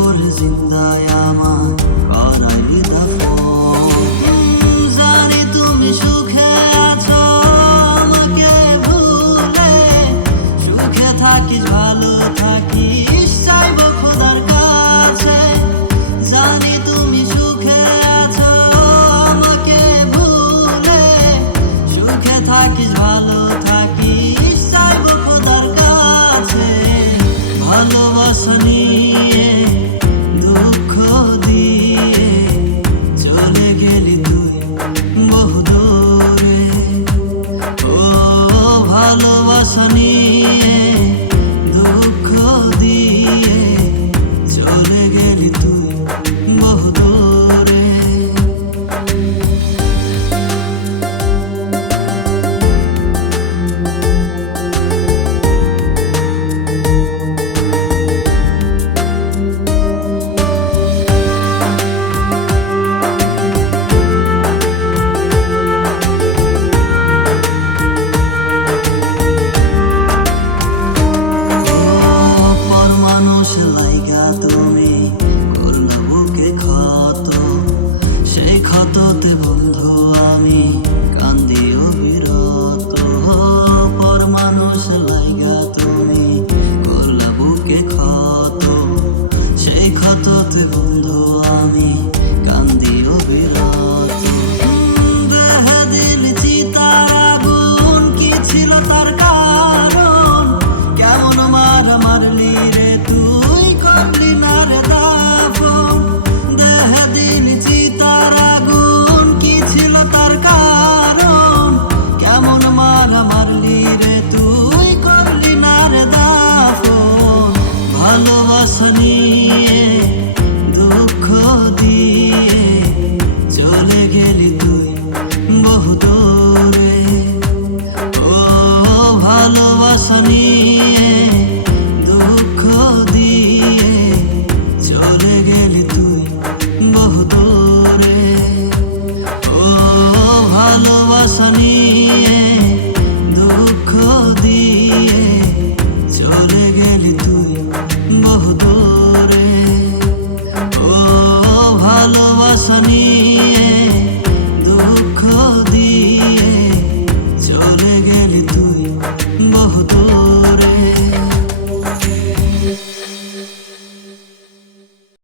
কবরে জিন্দায় আমার করাইলি দাফন। জানি তুমি সুখে আছো আমাকে ভুলে, সুখে থাকিস ভালো থাকিস চাইবো খোদার কাছে। জানি তুমি সুখে আছো আমাকে ভুলে, সুখে থাকিস ভালো থাকিস চাইবো খোদার কাছে। ভালোবাসা নিয়ে দুঃখ দিয়ে চলে গেলি তুই বহুদূরে। ও ভালোবাসা নিয়ে দুঃখ দিয়ে চলে গেলি তুই বহুদূরে। লাইগা তুমি